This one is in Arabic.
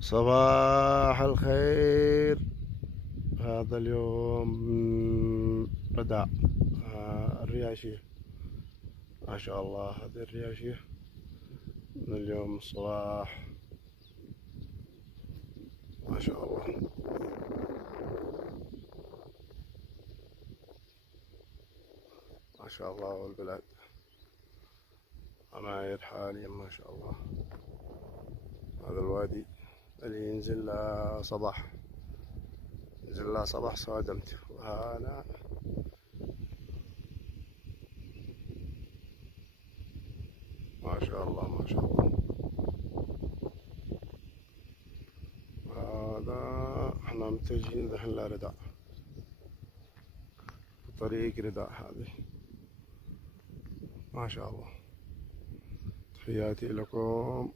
صباح الخير. هذا اليوم بدأ الرياشية. ما شاء الله، هذه الرياشية من اليوم الصباح. ما شاء الله، ما شاء الله. والبلاد عماير حاليا ما شاء الله. هذا الوادي اللي ينزل له صباح، ينزل له صباح صادمت. وهذا ما شاء الله، ما شاء الله. هذا احنا متجهين ذهن رداء، طريق رداء هذه. ما شاء الله. تحياتي لكم.